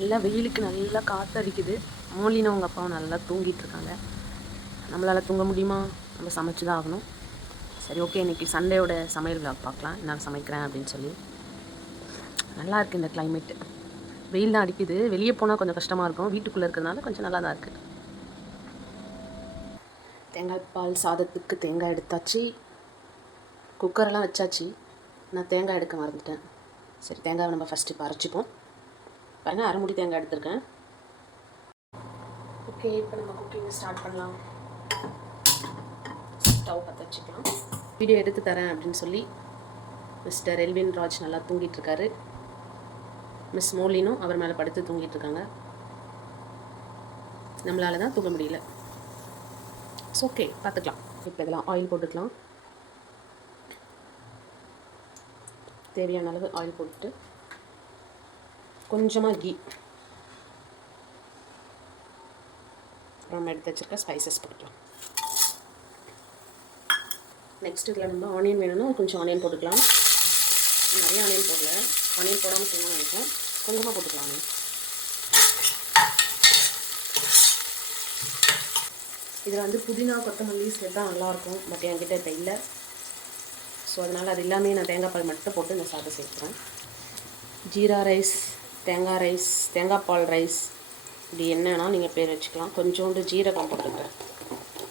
நல்லா வெயிலுக்கு நல்லா காற்றடிக்குது. மோலினும் அவங்க அப்பாவும் நல்லா தூங்கிட்டு இருக்காங்க. நம்மளால் தூங்க முடியுமா? நம்ம சமைச்சு தான் ஆகணும். சரி, ஓகே, இன்றைக்கி சண்டேயோட சமையல் விளாக் பார்க்கலாம். நான் சமைக்கிறேன் அப்படின்னு சொல்லி. நல்லா இருக்குது இந்த கிளைமேட்டு. வெயில் தான் அடிக்குது. வெளியே போனால் கொஞ்சம் கஷ்டமாக இருக்கும். வீட்டுக்குள்ளே இருக்கிறதுனால கொஞ்சம் நல்லா தான் இருக்குது. தேங்காய் பால் சாதத்துக்கு தேங்காய் எடுத்தாச்சு. குக்கரெல்லாம் வச்சாச்சு. நான் தேங்காய் எடுக்க மறந்துட்டேன். சரி, தேங்காவை நம்ம ஃபஸ்ட்டு இப்போ அரைச்சிப்போம். பாருங்கள், அரைமுடி தேங்காய் எடுத்திருக்கேன். ஓகே, இப்போ நம்ம குக்கிங்கை ஸ்டார்ட் பண்ணலாம். ஸ்டவ் பற்ற வச்சுக்கலாம். வீடியோ எடுத்து தரேன் அப்படின்னு சொல்லி மிஸ்டர் எல்வின் ராஜ் நல்லா தூங்கிட்டுருக்காரு. மிஸ் மோலினும் அவர் மேலே படுத்து தூங்கிட்டுருக்காங்க. நம்மளால தான் தூங்க முடியல. இட்ஸ் ஓகே, பார்த்துக்கலாம். இப்போ இதெல்லாம் ஆயில் போட்டுக்கலாம். தேவையான அளவு ஆயில் போட்டுட்டு கொஞ்சமாக கீ, நம்ம எடுத்து வச்சுருக்க ஸ்பைசஸ் போட்டுக்கலாம். நெக்ஸ்ட் இதில் நம்ம ஆனியன் வேணும்னா கொஞ்சம் ஆனியன் போட்டுக்கலாம். நிறைய ஆனியன் போடல, ஆனியன் போடாமல் செய்யணும்னு நினைக்கிறேன். கொஞ்சமாக போட்டுக்கலாம் ஆனியன். இதில் வந்து புதினா கொத்தமல்லி சேர்த்தா நல்லாயிருக்கும். பட் என்கிட்ட இப்போ இல்லை. ஸோ அதனால் அது எல்லாமே நான் தேங்காய் பால் மட்டும் போட்டு இந்த சாதம் சேர்க்குறேன். ஜீரா ரைஸ், தேங்காய் ரைஸ், தேங்காய் பால் ரைஸ், இப்படி என்னன்னா நீங்கள் பேர் வச்சுக்கலாம். கொஞ்சோண்டு ஜீரகம் போட்டுக்கிறேன்.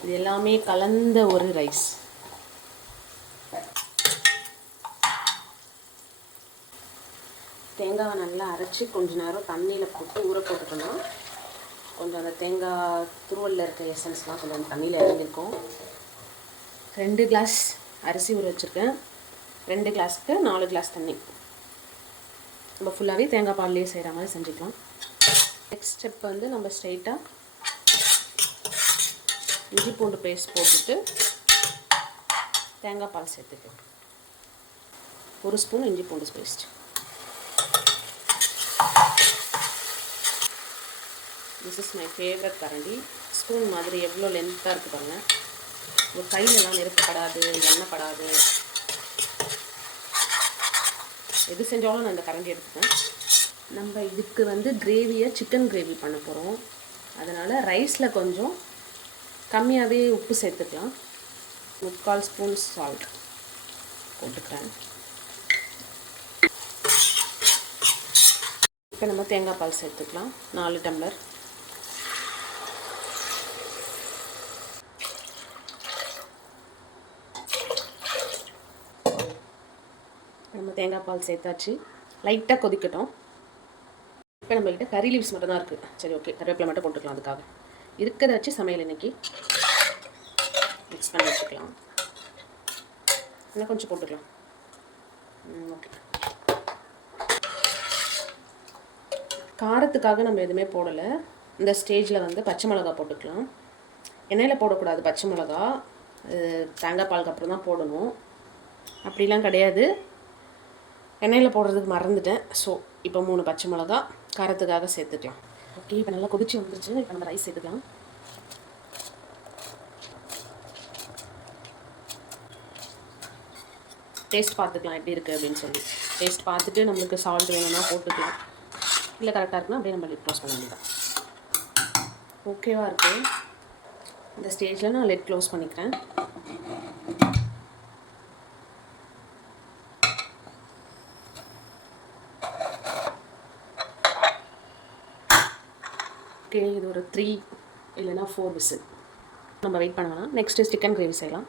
இது எல்லாமே கலந்த ஒரு ரைஸ். தேங்காவை நல்லா அரைச்சி கொஞ்சம் நேரம் தண்ணியில் போட்டு ஊற போட்டுக்கணும். கொஞ்சம் அந்த தேங்காய் துருவலில் இருக்க எசன்ஸ்லாம் கொஞ்சம் தண்ணியில் இறங்கியிருக்கும். 2 கிளாஸ் அரிசி ஊற வச்சுருக்கேன். 2 கிளாஸுக்கு 4 கிளாஸ் தண்ணி. நம்ம ஃபுல்லாகவே தேங்காய் பால்லேயே செய்கிற மாதிரி செஞ்சுக்கலாம். நெக்ஸ்ட் ஸ்டெப் வந்து நம்ம ஸ்ட்ரைட்டாக இஞ்சி பூண்டு பேஸ்ட் போட்டுட்டு தேங்காய் பால் சேர்த்துக்கலாம். 1 ஸ்பூன் இஞ்சி பூண்டு paste. This is my favourite கரண்டி. ஸ்பூன் மாதிரி எவ்வளோ லென்த்தாக இருக்குது பாருங்கள். உங்கள் கையிலலாம் நெருக்கப்படாது, எண்ணெய் படாது. எது செஞ்சாலும் நான் இந்த கரண்டி எடுத்துப்பேன். நம்ம இதுக்கு வந்து கிரேவியை சிக்கன் கிரேவி பண்ண போகிறோம். அதனால் ரைஸில் கொஞ்சம் கம்மியாகவே உப்பு சேர்த்துக்கலாம். 3/4 ஸ்பூன் சால்ட் போட்டுக்கிறேன். இப்போ நம்ம தேங்காய் பால் சேர்த்துக்கலாம். 4 டம்ளர். நம்ம தேங்காய் பால் சேர்த்தாச்சு. லைட்டாக கொதிக்கட்டும். இப்போ நம்மக்கிட்ட கறி லீவ்ஸ் மட்டும் தான் இருக்குது. சரி, ஓகே, கருவேப்பிலை மட்டும் போட்டுக்கலாம். அதுக்காக இருக்கிறத வச்சு சமையல் இன்றைக்கி மிக்ஸ் பண்ணி வச்சுக்கலாம். இன்னும் கொஞ்சம் போட்டுக்கலாம். ஓகே, காரத்துக்காக நம்ம எதுவுமே போடலை. இந்த ஸ்டேஜில் வந்து பச்சை மிளகா போட்டுக்கலாம். எண்ணெயில் போடக்கூடாது பச்சை மிளகா, தேங்காய் பாலுக்கு அப்புறம் தான் போடணும். அப்படிலாம் கிடையாது. எண்ணெயில் போடுறதுக்கு மறந்துட்டேன். ஸோ இப்போ 3 பச்சை மிளகா காரத்துக்காக சேர்த்துக்கலாம். ஓகே, இப்போ நல்லா கொதிச்சு வந்துருச்சு. இப்போ நம்ம ரைஸ் சேர்த்துக்கலாம். டேஸ்ட் பார்த்துக்கலாம் எப்படி இருக்குது அப்படின்னு சொல்லி. டேஸ்ட் பார்த்துட்டு நம்மளுக்கு சால்ட் வேணும்னா போட்டுக்கலாம். இல்லை கரெக்டாக இருக்குன்னா அப்படியே நம்ம லிட் க்ளோஸ் பண்ண வேண்டியதான். ஓகேவா இருக்குது. இந்த ஸ்டேஜில் நான் லிட் க்ளோஸ் பண்ணிக்கிறேன். ஓகே, இது ஒரு 3 இல்லைனா 4 விசில் நம்ம வெயிட் பண்ணலாம். நெக்ஸ்ட்டு சிக்கன் கிரேவி செய்யலாம்.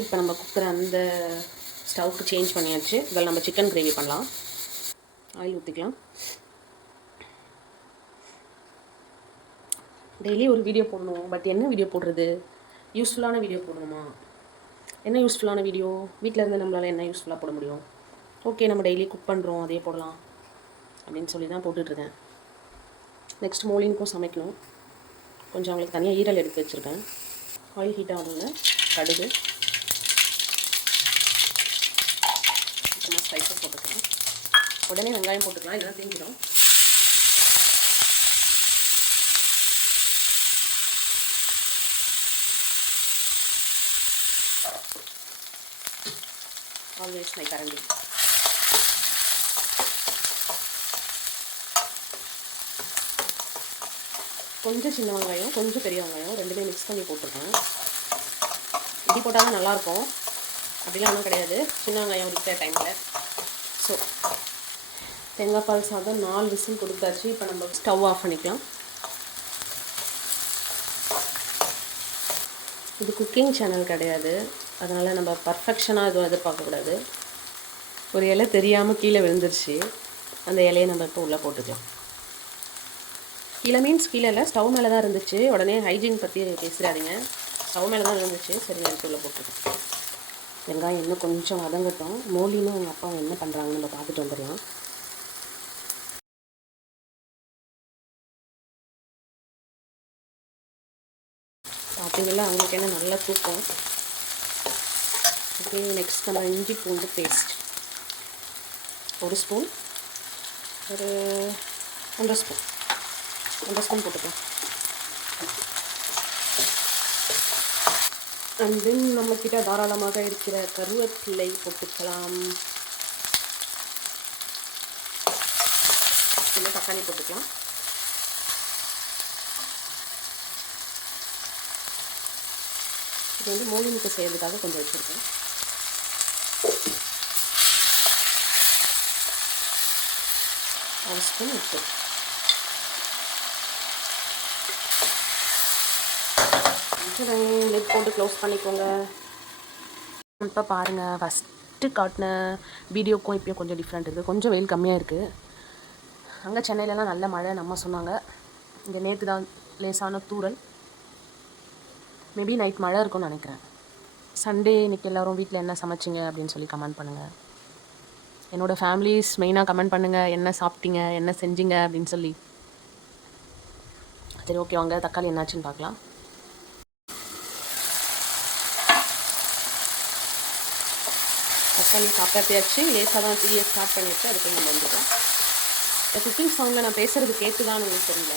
இப்போ நம்ம குக்கரை அந்த ஸ்டவ்வுக்கு சேஞ்ச் பண்ணியாச்சு. இதில் நம்ம சிக்கன் கிரேவி பண்ணலாம். ஆயில் ஊற்றிக்கலாம். டெய்லி ஒரு வீடியோ போடணும். பட் என்ன வீடியோ போடுறது? யூஸ்ஃபுல்லான வீடியோ போடணுமா? என்ன யூஸ்ஃபுல்லான வீடியோ? வீட்டில் இருந்து நம்மளால் என்ன யூஸ்ஃபுல்லாக போட முடியும்? ஓகே, நம்ம டெய்லி குக் பண்ணுறோம், அதே போடலாம் அப்படின்னு சொல்லி தான் போட்டுட்ருக்கேன். நெக்ஸ்ட் மோலினுக்கும் சமைக்கணும். கொஞ்சம் அவங்களுக்கு தனியாக ஈரல் எடுத்து வச்சுருக்கேன். ஆயில் ஹீட் ஆகணுங்க. கடுகு, அப்புறமா ஸ்பைசஸ் போட்டுக்கலாம். உடனே வெங்காயம் போட்டுக்கலாம், இதெல்லாம் தீஞ்சிடும். ஆல்வேஸ் மை கரண்டி. கொஞ்சம் சின்ன வெங்காயம், கொஞ்சம் பெரிய வெங்காயம் ரெண்டுமே மிக்ஸ் பண்ணி போட்டிருக்கேன். இப்படி போட்டால் தான் நல்லாயிருக்கும், அப்படிலாம் ஒன்றும் கிடையாது சின்ன வெங்காயம் இருக்கிற டைமில். ஸோ தேங்காய் பால் சாதம் 4 விசில் கொடுத்தாச்சு. இப்போ நம்ம ஸ்டவ் ஆஃப் பண்ணிக்கலாம். இது குக்கிங் சேனல் கிடையாது, அதனால் நம்ம பர்ஃபெக்ஷனாக எதுவும் எதிர்பார்க்கக்கூடாது. ஒரு இலை தெரியாமல் கீழே விழுந்துருச்சு, அந்த இலையை நம்ம இப்போ உள்ளே போட்டுக்கலாம். கீழே மீன்ஸ் கீழே இல்லை, ஸ்டவ் மேலே தான் இருந்துச்சு. உடனே ஹைஜீன் பற்றி பேசுகிறாதீங்க, ஸ்டவ் மேலே தான் இருந்துச்சு. சரி எடுத்து உள்ளே போட்டுருக்கோம். வெங்காயம் இன்னும் கொஞ்சம் வதங்கட்டும். மோலின்னு அவங்க அப்பா என்ன பண்ணுறாங்கன்னு நம்ம பார்த்துட்டு வந்துடலாம். பார்த்தீங்களா, அவங்களுக்கு என்ன நல்ல தூக்கம். ஓகே, நெக்ஸ்ட் நம்ம இஞ்சி பூண்டு பேஸ்ட் 1 ஸ்பூன், ஒரு 1.5 ஸ்பூன் போட்டுக்கலாம். அண்ட் தென் நம்மக்கிட்ட தாராளமாக இருக்கிற கருவேப்பிலை போட்டுக்கலாம். கொஞ்சம் தக்காளி போட்டுக்கலாம். இது வந்து மூலி முட்டை செய்யறதுக்காக கொஞ்சம் வச்சுருக்கேன். ஒரு ஸ்பூன் உப்பு. லிட் போட்டு க்ளோஸ் பண்ணிக்கோங்க. இப்போ பாருங்கள், ஃபஸ்ட்டு காட்டின வீடியோக்கும் இப்போயும் கொஞ்சம் டிஃப்ரெண்ட் இருக்குது. கொஞ்சம் வெயில் கம்மியாக இருக்குது. அங்கே சென்னையிலலாம் நல்ல மழை நம்ம சொன்னாங்க. இங்கே நேற்று தான் லேசான தூறல். மேபி நைட் மழை இருக்கும்னு நினைக்கிறேன். சண்டே இன்றைக்கி எல்லோரும் வீட்டில் என்ன சமைச்சிங்க அப்படின்னு சொல்லி கமெண்ட் பண்ணுங்கள். என்னோடய ஃபேமிலிஸ் மெயினாக கமெண்ட் பண்ணுங்கள், என்ன சாப்பிட்டீங்க, என்ன செஞ்சீங்க அப்படின்னு சொல்லி. சரி, ஓகே, வாங்க தக்காளி என்னாச்சுன்னு பார்க்கலாம். தக்காளி காப்பாற்றியாச்சு, லேசாக தான் டீயை ஸ்டார்ட் பண்ணியாச்சு. அதுக்கு நம்ம வந்துட்டோம். இந்த குக்கிங் சவுண்டில் நான் பேசுகிறது கேட்குதான்னு உங்களுக்கு தெரியல,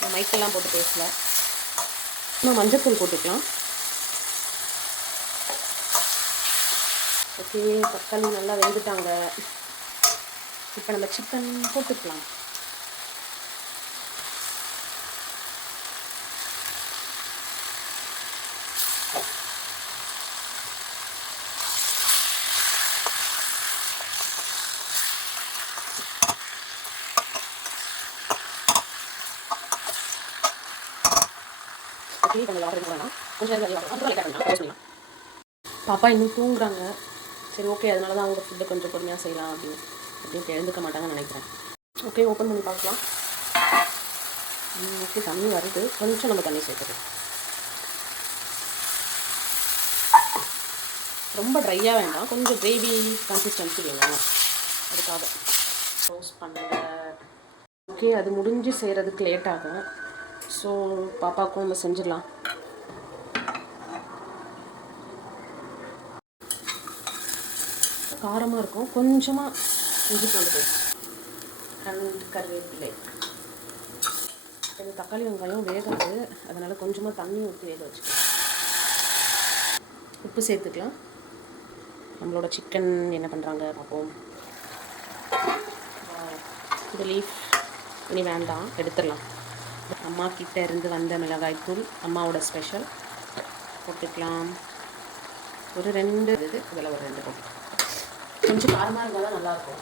நான் மைக்கெல்லாம் போட்டு பேசல. இன்னும் மஞ்சத்தூள் போட்டுக்கலாம். ஓகே, தக்காளி நல்லா வெந்துட்டாங்க. இப்போ நம்ம சிக்கன் போட்டுக்கலாம். பாப்பா இன்னும் தூங்குறாங்க. சரி, ஓகே, அதனால தான் அவங்க ஃபுட்டு கொஞ்சம் பொறுமையாக செய்யலாம் அப்படின்னு எழுந்துக்க மாட்டாங்கன்னு நினைக்கிறேன். ஓகே, ஓப்பன் பண்ணி பார்க்கலாம். ஓகே, தண்ணி வருது. கொஞ்சம் நம்ம தண்ணி சேர்த்துக்கலாம். ரொம்ப ட்ரையாக வேண்டாம், கொஞ்சம் கிரேவி கன்சிஸ்டன்சி வேணும், அதுக்காக க்ளோஸ் பண்ணுங்க. ஓகே, அது முடிஞ்சு செய்கிறதுக்கு லேட் ஆகும். ஸோ பாப்பாவுக்கும் நம்ம செஞ்சிடலாம். காரமாக இருக்கும், கொஞ்சமாக இஞ்சி பூண்டு பேஸ்ட் அண்ட் கருவேப்பிலை. இந்த தக்காளி வெங்காயம் வேகாது, அதனால் கொஞ்சமாக தண்ணி ஊற்றி வேக வச்சுக்கலாம். உப்பு சேர்த்துக்கலாம். நம்மளோட சிக்கன் என்ன பண்ணுறாங்க பார்ப்போம். இந்த லீஃப் இனி வேண்டாம், எடுத்துடலாம். அம்மா கிட்டே இருந்து வந்த மிளகாய்த்தூள், அம்மாவோட ஸ்பெஷல் போட்டுக்கலாம். ஒரு 2 இது, இதில் ஒரு 2 போட்டுக்கலாம். கொஞ்சம் காரமாக இருந்தால் தான் நல்லாயிருக்கும்.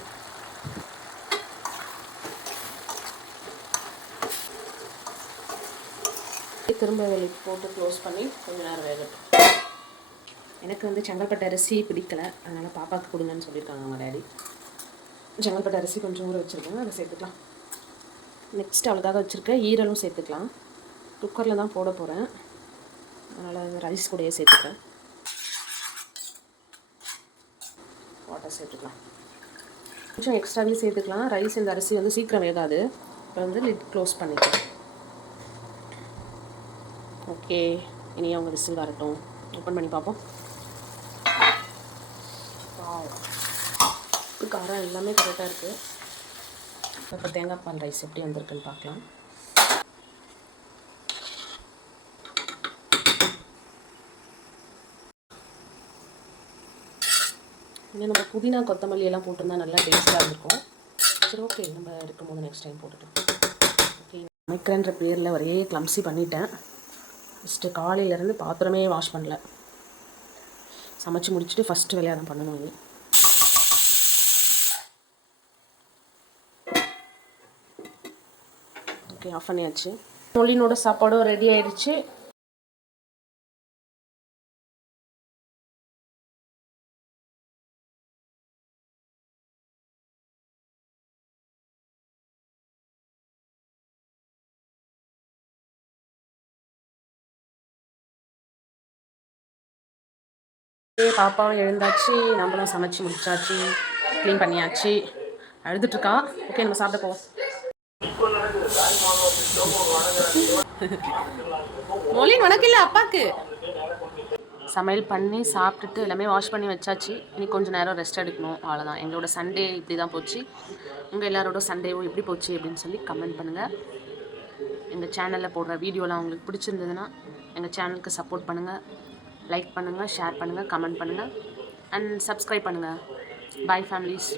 திரும்ப வெளியே போட்டு க்ளோஸ் பண்ணி கொஞ்சம் நேரம் வேகட்டும். எனக்கு வந்து செங்கல்பட்டு அரிசி பிடிக்கலை, அதனால் பாப்பாவுக்கு கொடுங்கன்னு சொல்லியிருக்காங்க அவங்க டேடி. செங்கல்பட்டு அரிசி கொஞ்சம் ஊற வச்சுருக்கேன், அதை சேர்த்துக்கலாம். நெக்ஸ்ட் அவளுக்காக வச்சுருக்க ஈரலும் சேர்த்துக்கலாம். குக்கரில் தான் போட போகிறேன், அதனால் ரைஸ் கூடயே சேர்த்துக்கிறேன். வாட்டர் சேர்த்துக்கலாம். கொஞ்சம் எக்ஸ்ட்ராவே சேர்த்துக்கலாம். ரைஸ் இந்த அரிசி வந்து சீக்கிரம் வேகாது. இப்போ வந்து லிட் க்ளோஸ் பண்ணிக்கலாம். ஓகே, இனி அவங்க விசில் வரட்டும். ஓப்பன் பண்ணி பார்ப்போம். உப்பு காரம் எல்லாமே கரெக்டாக இருக்குது. இப்போ தேங்காய் பால் ரைஸ் எப்படி வந்திருக்குன்னு பார்க்கலாம். இன்னும் நம்ம புதினா கொத்தமல்லி எல்லாம் போட்டிருந்தா நல்லா டேஸ்ட்டாக இருக்கும். சரி, ஓகே, நம்ம இருக்கும்போது நெக்ஸ்ட் டைம் போட்டுக்கலாம். சமைக்கிறேன்ற பேரில் ஒரே கிளம்ஸி பண்ணிட்டேன். ஃபஸ்ட்டு காலையிலேருந்து பாத்திரமே வாஷ் பண்ணல. சமைச்சு முடிச்சுட்டு ஃபஸ்ட்டு வேலையாக தான் பண்ணணும். இது ஓகே, ஆஃப் பண்ணியாச்சு. மொழினோட சாப்பாடும் ரெடி ஆயிடுச்சு. பாப்பாவும் எழுந்தாச்சு, நம்மளும் சமைச்சு முடிச்சாச்சு, க்ளீன் பண்ணியாச்சு. அழுதுட்டுருக்கா. ஓகே, நம்ம சாப்பிட போவோம். மொழின் உனக்கு இல்லை, அப்பாவுக்கு. சமையல் பண்ணி சாப்பிட்டுட்டு எல்லாமே வாஷ் பண்ணி வச்சாச்சு. இன்னைக்கு கொஞ்சம் நேரம் ரெஸ்ட் எடுக்கணும், அவ்வளோதான். எங்களோட சண்டே இப்படி தான் போச்சு. உங்கள் எல்லாரோட சண்டேவும் எப்படி போச்சு அப்படின்னு சொல்லி கமெண்ட் பண்ணுங்கள். எங்கள் சேனலில் போடுற வீடியோலாம் உங்களுக்கு பிடிச்சிருந்ததுன்னா எங்கள் சேனலுக்கு சப்போர்ட் பண்ணுங்கள். லைக் பண்ணுங்கள், ஷேர் பண்ணுங்கள், கமெண்ட் பண்ணுங்கள் அண்ட் சப்ஸ்கிரைப் பண்ணுங்கள். பாய் ஃபேமிலிஸ்.